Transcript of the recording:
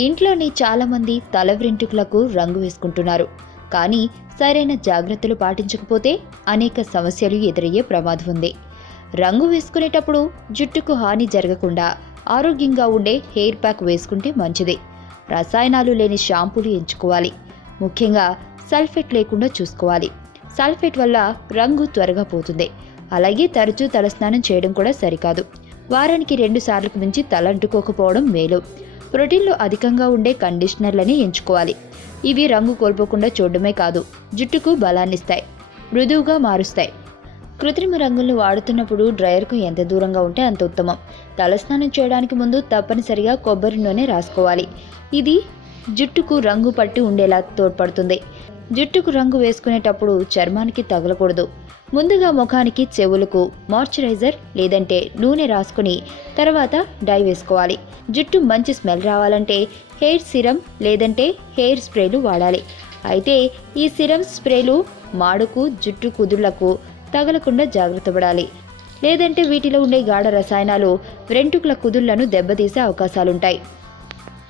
ఇంట్లోని చాలామంది తల వెంట్రుకలకు రంగు వేసుకుంటున్నారు. కానీ సరైన జాగ్రత్తలు పాటించకపోతే అనేక సమస్యలు ఎదురయ్యే ప్రమాదం ఉంది. రంగు వేసుకునేటప్పుడు జుట్టుకు హాని జరగకుండా ఆరోగ్యంగా ఉండే హెయిర్ ప్యాక్ వేసుకుంటే మంచిది. రసాయనాలు లేని షాంపూలు ఎంచుకోవాలి. ముఖ్యంగా సల్ఫేట్ లేకుండా చూసుకోవాలి. సల్ఫేట్ వల్ల రంగు త్వరగా పోతుంది. అలాగే తరచూ తలస్నానం చేయడం కూడా సరికాదు. వారానికి రెండు సార్లకు మించి తలంటుకోకపోవడం మేలు. ప్రోటీన్లు అధికంగా ఉండే కండిషనర్లని ఎంచుకోవాలి. ఇవి రంగు కోల్పోకుండా చూడడమే కాదు జుట్టుకు బలాన్నిస్తాయి మృదువుగా మారుస్తాయి. కృత్రిమ రంగులను వాడుతున్నప్పుడు డ్రైయర్కు ఎంత దూరంగా ఉంటే అంత ఉత్తమం. తలస్నానం చేయడానికి ముందు తప్పనిసరిగా కొబ్బరి నూనె రాసుకోవాలి. ఇది జుట్టుకు రంగు పట్టి ఉండేలా తోడ్పడుతుంది. జుట్టుకు రంగు వేసుకునేటప్పుడు చర్మానికి తగలకూడదు. ముందుగా ముఖానికి చెవులకు మాయిశ్చరైజర్ లేదంటే నూనె రాసుకుని తర్వాత డై వేసుకోవాలి. జుట్టు మంచి స్మెల్ రావాలంటే హెయిర్ సిరం లేదంటే హెయిర్ స్ప్రేలు వాడాలి. అయితే ఈ సిరం స్ప్రేలు మాడుకు జుట్టు కుదుళ్ళకు తగలకుండా జాగ్రత్త పడాలి. లేదంటే వీటిలో ఉండే గాఢ రసాయనాలు వెంట్రుకల కుదుళ్ళను దెబ్బతీసే అవకాశాలుంటాయి.